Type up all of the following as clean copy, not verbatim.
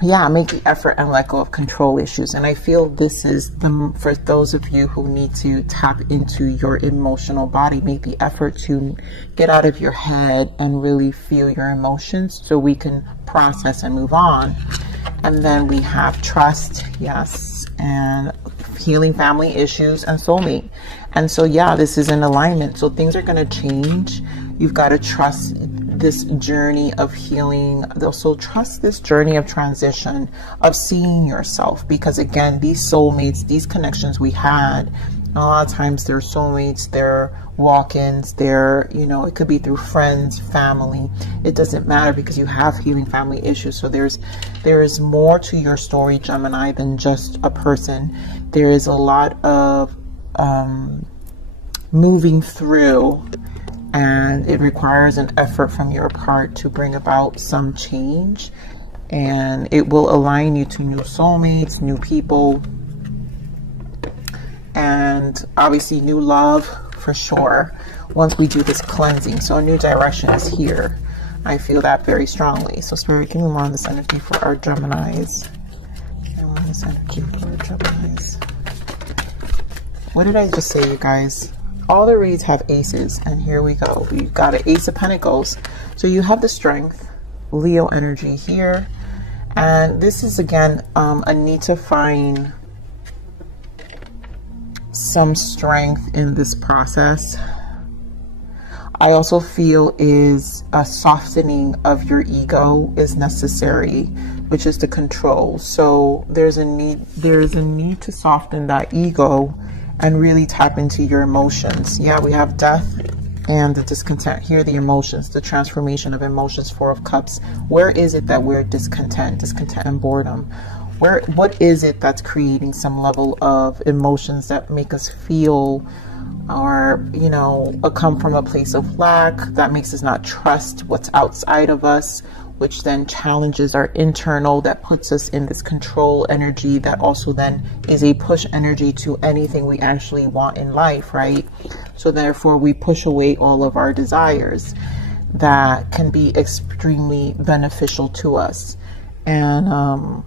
yeah, make the effort and let go of control issues. And I feel this is for those of you who need to tap into your emotional body, make the effort to get out of your head and really feel your emotions so we can process and move on. And then we have trust, yes, and healing family issues and soulmate. And so, yeah, this is in alignment. So things are going to change. You've got to trust this journey of healing. Also trust this journey of transition, of seeing yourself. Because again, these soulmates, these connections we had, a lot of times they're soulmates, they're walk-ins, they're, you know, it could be through friends, family. It doesn't matter because you have healing family issues. So there is more to your story, Gemini, than just a person. There is a lot of moving through, and it requires an effort from your part to bring about some change, and it will align you to new soulmates, new people, and obviously new love for sure once we do this cleansing. So a new direction is here. I feel that very strongly. So Spirit, give me more on this energy for our Geminis. I want this energy for our Geminis. What did I just say, you guys? All the reads have aces, and here we go. We've got an Ace of Pentacles. So you have the strength, Leo energy here. And this is, again, a need to find some strength in this process. I also feel is a softening of your ego is necessary, which is the control. So there's a need to soften that ego and really tap into your emotions. Yeah, we have death and the discontent. Here, the emotions, the transformation of emotions, Four of Cups. Where is it that we're discontent and boredom? What is it that's creating some level of emotions that make us feel, or, you know, come from a place of lack that makes us not trust what's outside of us, which then challenges our internal, that puts us in this control energy that also then is a push energy to anything we actually want in life, right? So therefore we push away all of our desires that can be extremely beneficial to us. And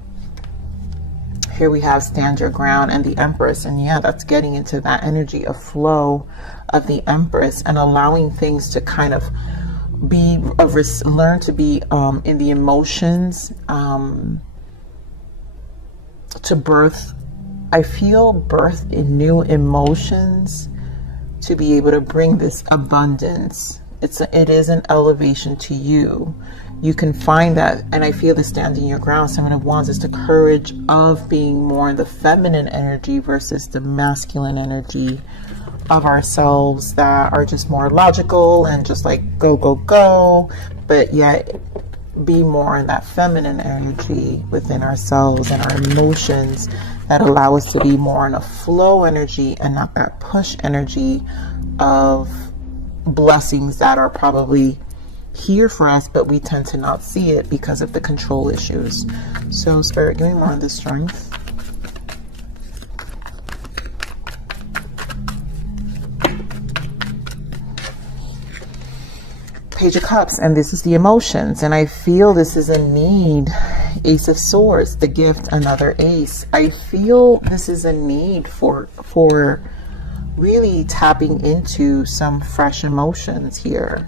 here we have Stand Your Ground and the Empress. And yeah, that's getting into that energy of flow of the Empress and allowing things to kind of learn to be in the emotions, to birth. I feel birth in new emotions to be able to bring this abundance. It is an elevation to you. You can find that, and I feel the Standing Your Ground, Seven of Wands, is the courage of being more in the feminine energy versus the masculine energy of ourselves that are just more logical and just like go, go, go, but yet be more in that feminine energy within ourselves and our emotions that allow us to be more in a flow energy and not that push energy of blessings that are probably here for us, but we tend to not see it because of the control issues. So Spirit, give me more of the strength. Page of Cups, and this is the emotions, and I feel this is a need. Ace of Swords, the gift, another ace. I feel this is a need for really tapping into some fresh emotions here.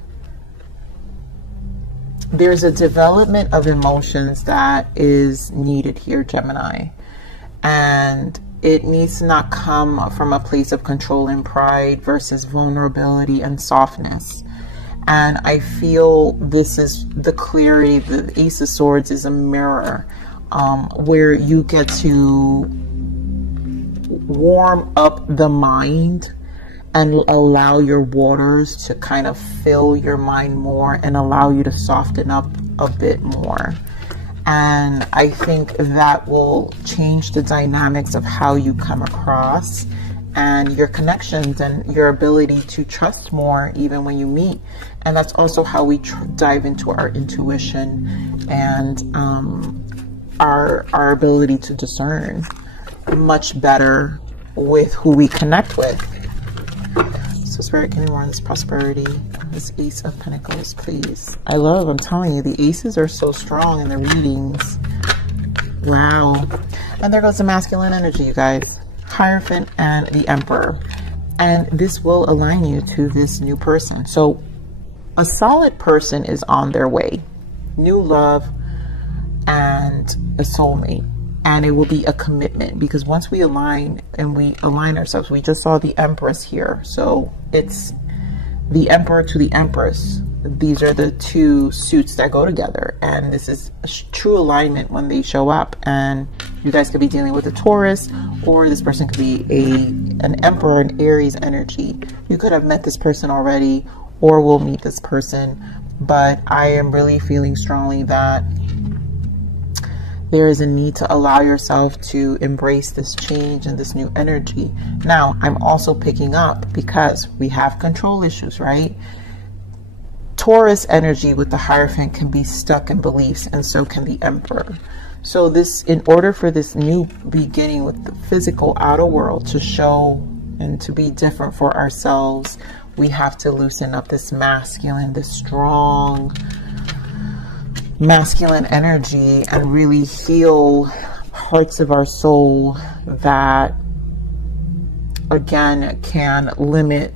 There's a development of emotions that is needed here, Gemini, and it needs to not come from a place of control and pride versus vulnerability and softness. And I feel this is the clarity. The Ace of Swords is a mirror where you get to warm up the mind and allow your waters to kind of fill your mind more and allow you to soften up a bit more. And I think that will change the dynamics of how you come across and your connections and your ability to trust more even when you meet. And that's also how we dive into our intuition and our ability to discern much better with who we connect with. So Spirit, give me more of this prosperity, this Ace of Pentacles, please. I'm telling you, the aces are so strong in the readings. Wow. And there goes the masculine energy, you guys. Hierophant and the Emperor. And this will align you to this new person. So a solid person is on their way. New love and a soulmate. And it will be a commitment, because once we align and we align ourselves, we just saw the Empress here. So it's the Emperor to the Empress. These are the two suits that go together. And this is a true alignment when they show up. And you guys could be dealing with a Taurus, or this person could be an Emperor, an Aries energy. You could have met this person already, or will meet this person. But I am really feeling strongly that there is a need to allow yourself to embrace this change and this new energy. Now, I'm also picking up, because we have control issues, right? Taurus energy with the Hierophant can be stuck in beliefs, and so can the Emperor. So this, in order for this new beginning with the physical outer world to show and to be different for ourselves, we have to loosen up this masculine, this strong masculine energy, and really heal parts of our soul that, again, can limit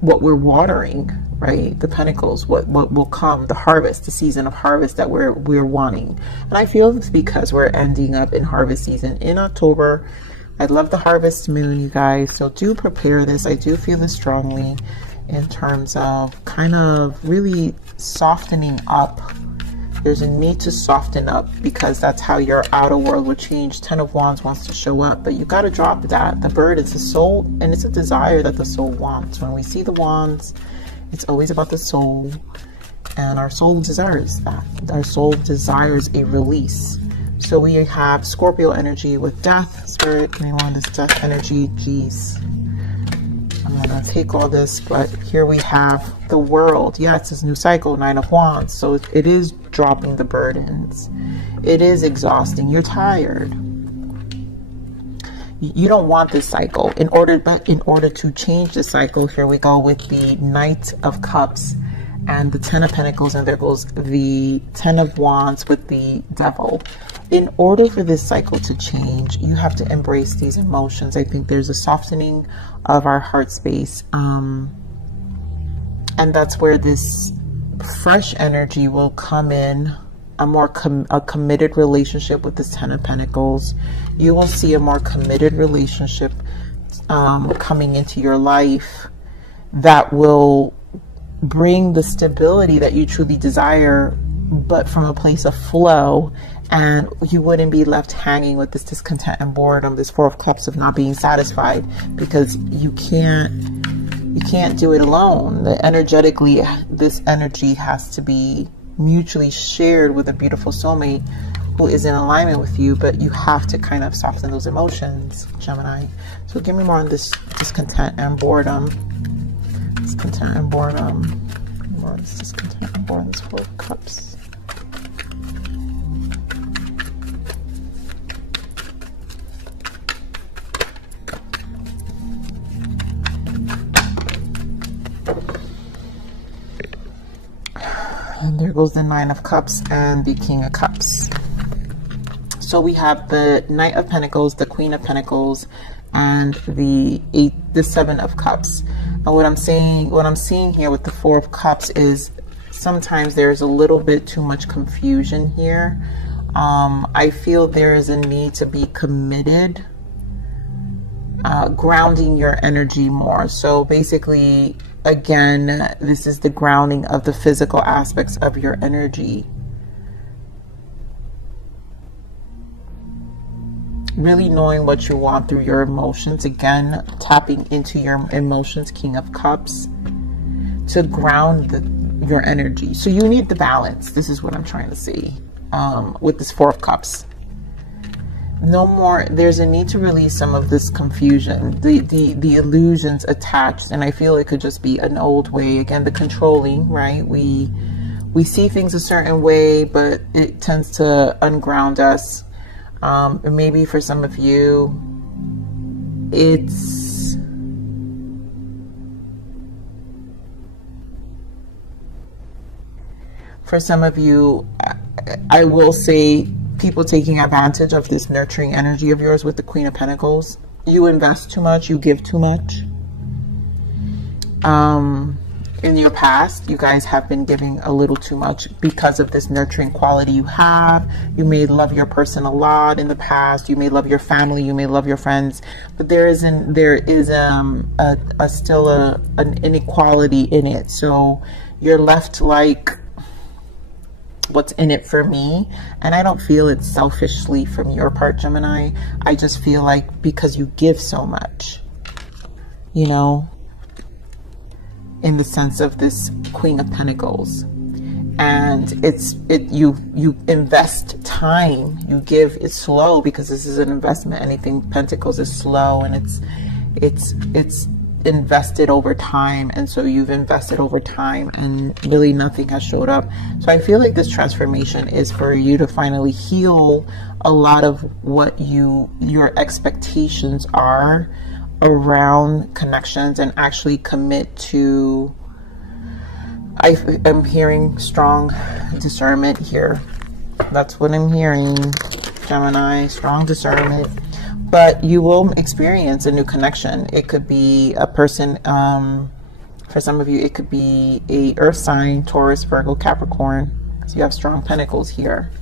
what we're watering, right? The pentacles, what will come, the harvest, the season of harvest that we're wanting. And I feel it's because we're ending up in harvest season in October. I love the harvest moon, you guys. So do prepare this. I do feel this strongly in terms of kind of really softening up. There's a need to soften up, because that's how your outer world will change. 10 of Wands wants to show up, but you got to drop that. The bird is a soul, and it's a desire that the soul wants. When we see the wands, it's always about the soul, and our soul desires that. Our soul desires a release. So we have Scorpio energy with death. Spirit, give me more of this death energy. Geez, I'm going to take all this, but here we have the world. Yeah, it's this new cycle, 9 of Wands. So it is dropping the burdens. It is exhausting. You're tired. You don't want this cycle. In order to change the cycle, here we go with the Knight of Cups and the 10 of Pentacles, and there goes the 10 of Wands with the Devil. In order for this cycle to change, you have to embrace these emotions. I think there's a softening of our heart space. And that's where this fresh energy will come in, a more committed relationship with this 10 of Pentacles. You will see a more committed relationship coming into your life that will bring the stability that you truly desire, but from a place of flow. And you wouldn't be left hanging with this discontent and boredom, this 4 of Cups of not being satisfied, because you can't do it alone. Energetically, this energy has to be mutually shared with a beautiful soulmate who is in alignment with you, but you have to kind of soften those emotions, Gemini. So give me more on this discontent and boredom. Discontent and boredom. More on this discontent and boredom, this 4 of Cups. And there goes the 9 of Cups and the King of Cups. So we have the Knight of Pentacles, the Queen of Pentacles, and the 7 of Cups. And what I'm seeing here with the 4 of Cups is sometimes there's a little bit too much confusion here. I feel there is a need to be committed, grounding your energy more. So basically, again, this is the grounding of the physical aspects of your energy. Really knowing what you want through your emotions. Again, tapping into your emotions, King of Cups, to ground your energy. So you need the balance. This is what I'm trying to see with this 4 of Cups. No more, there's a need to release some of this confusion, the illusions attached, and I feel it could just be an old way. Again, the controlling, right? We see things a certain way, but it tends to unground us. Maybe for some of you, it's I will say people taking advantage of this nurturing energy of yours with the Queen of Pentacles. You invest too much, you give too much. In your past, you guys have been giving a little too much because of this nurturing quality you have. You may love your person a lot in the past. You may love your family. You may love your friends, but there is still an inequality in it. So you're left like, what's in it for me? And I don't feel it selfishly from your part, Gemini. I just feel like because you give so much, you know, in the sense of this Queen of Pentacles, and you invest time, you give. It's slow because this is an investment. Anything Pentacles is slow, and it's invested over time, and so you've invested over time and really nothing has showed up. So I feel like this transformation is for you to finally heal a lot of what your expectations are around connections, and actually commit to, I'm hearing strong discernment here. That's what I'm hearing, Gemini, strong discernment. But you will experience a new connection. It could be a person, for some of you, it could be a earth sign, Taurus, Virgo, Capricorn. So you have strong pentacles here.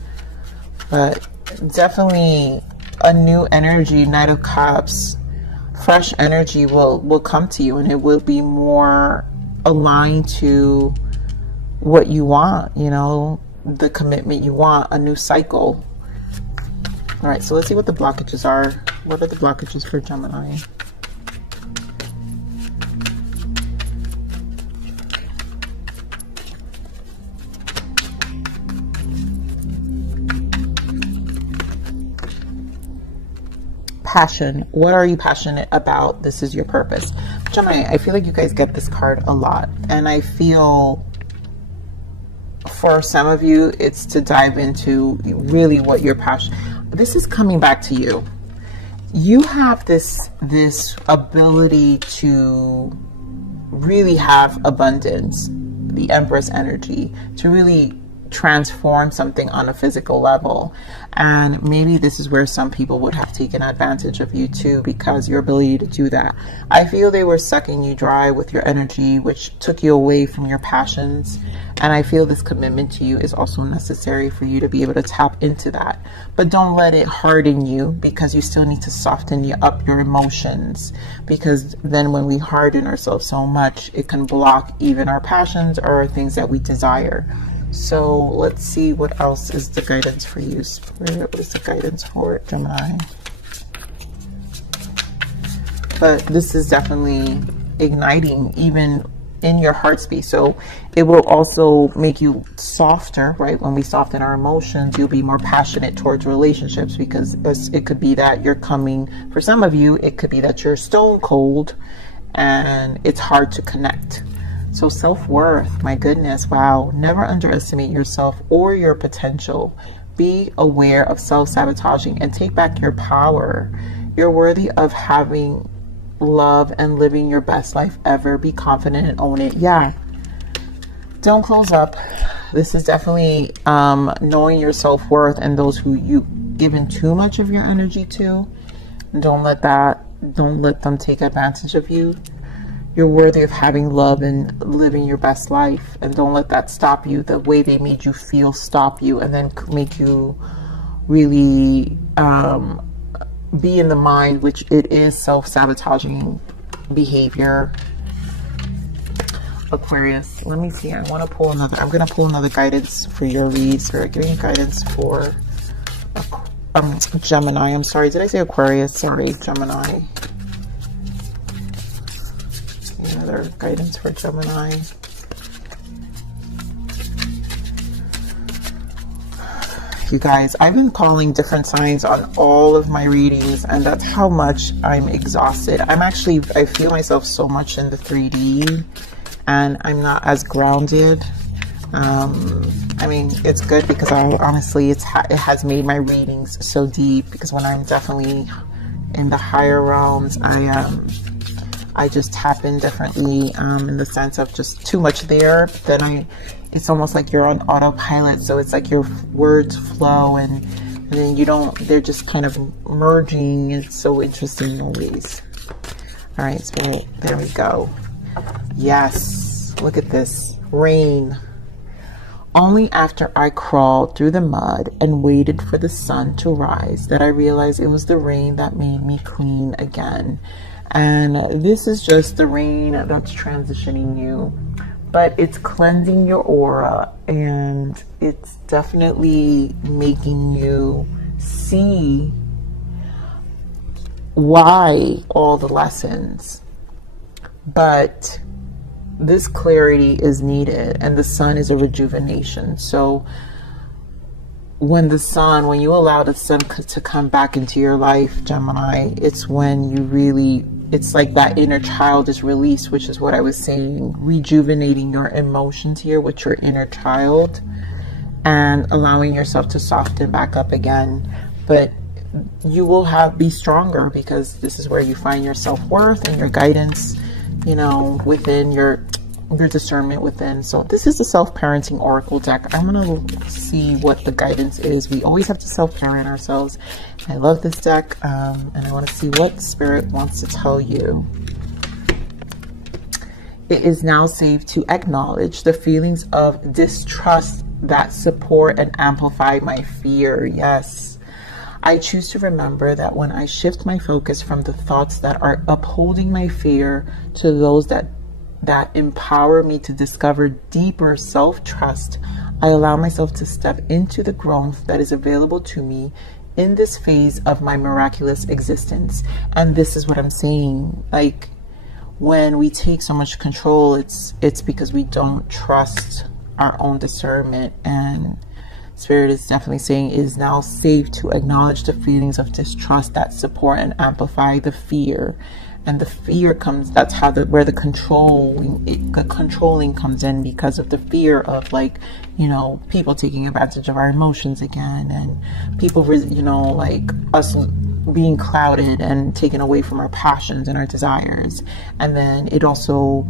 But definitely a new energy, Knight of Cups, fresh energy will come to you, and it will be more aligned to what you want, you know, the commitment you want, a new cycle. All right, so let's see what the blockages are. What are the blockages for Gemini? Passion. What are you passionate about? This is your purpose. Gemini, I feel like you guys get this card a lot, and I feel for some of you it's to dive into really what your passion. This is coming back to you. You have this ability to really have abundance, the Empress energy, to really transform something on a physical level. And maybe this is where some people would have taken advantage of you too, because your ability to do that. I feel they were sucking you dry with your energy, which took you away from your passions. And I feel this commitment to you is also necessary for you to be able to tap into that. But don't let it harden you, because you still need to soften up your emotions, because then when we harden ourselves so much, it can block even our passions or things that we desire. So let's see what else is the guidance for you, Spirit. What is the guidance for Gemini? But this is definitely igniting even in your heart space. So it will also make you softer, right? When we soften our emotions, you'll be more passionate towards relationships, because it could be that you're coming, for some of you, it could be that you're stone cold and it's hard to connect. So self-worth, my goodness, wow. Never underestimate yourself or your potential. Be aware of self-sabotaging and take back your power. You're worthy of having love and living your best life ever. Be confident and own it. Yeah. Don't close up. This is definitely knowing your self-worth, and those who you've given too much of your energy to. Don't let them take advantage of you. You're worthy of having love and living your best life, and don't let that stop you. The way they made you feel stop you, and then make you really be in the mind, which it is self-sabotaging behavior. Aquarius, let me see. I want to pull another. I'm going to pull another guidance for your read. Spirit, give me guidance for Gemini. I'm sorry. Did I say Aquarius? Sorry, Gemini. Another guidance for Gemini. You guys, I've been calling different signs on all of my readings, and that's how much I'm exhausted. I feel myself so much in the 3D, and I'm not as grounded. I mean, it's good because honestly, it has made my readings so deep, because when I'm definitely in the higher realms, I just tap in differently, in the sense of just too much there. Then it's almost like you're on autopilot. So it's like your words flow and then they're just kind of merging. It's so interesting always. All right, Spirit, there we go. Yes, look at this. Rain. Only after I crawled through the mud and waited for the sun to rise that I realized it was the rain that made me clean again. And this is just the rain that's transitioning you, but it's cleansing your aura, and it's definitely making you see why all the lessons. But this clarity is needed, and the sun is a rejuvenation. So when you allow the sun to come back into your life, Gemini, it's when you really, it's like that inner child is released, which is what I was saying, rejuvenating your emotions here with your inner child and allowing yourself to soften back up again. But you will be stronger, because this is where you find your self-worth and your guidance, within your discernment within. So this is the self-parenting oracle deck. I'm going to see what the guidance is. We always have to self-parent ourselves. I love this deck, and I want to see what Spirit wants to tell you. It is now safe to acknowledge the feelings of distrust that support and amplify my fear. Yes. I choose to remember that when I shift my focus from the thoughts that are upholding my fear to those that empower me to discover deeper self-trust, I allow myself to step into the growth that is available to me in this phase of my miraculous existence. And this is what I'm saying. Like, when we take so much control, it's because we don't trust our own discernment. And Spirit is definitely saying it is now safe to acknowledge the feelings of distrust that support and amplify the fear. And the fear comes, that's how where the controlling comes in, because of the fear of, like, people taking advantage of our emotions again, and people, like us being clouded and taken away from our passions and our desires. And then it also,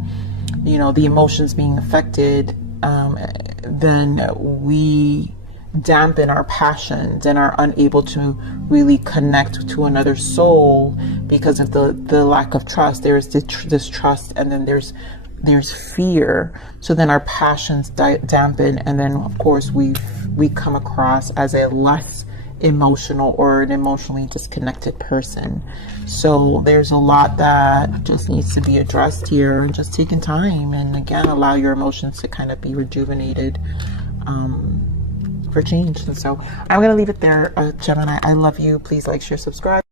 the emotions being affected, then we dampen our passions and are unable to really connect to another soul because of the lack of trust. There's distrust, and then there's fear. So then our passions dampen, and then of course we come across as a less emotional or an emotionally disconnected person. So there's a lot that just needs to be addressed here, and just taking time, and again, allow your emotions to kind of be rejuvenated for change. And so I'm going to leave it there, Gemini. I love you. Please like, share, subscribe.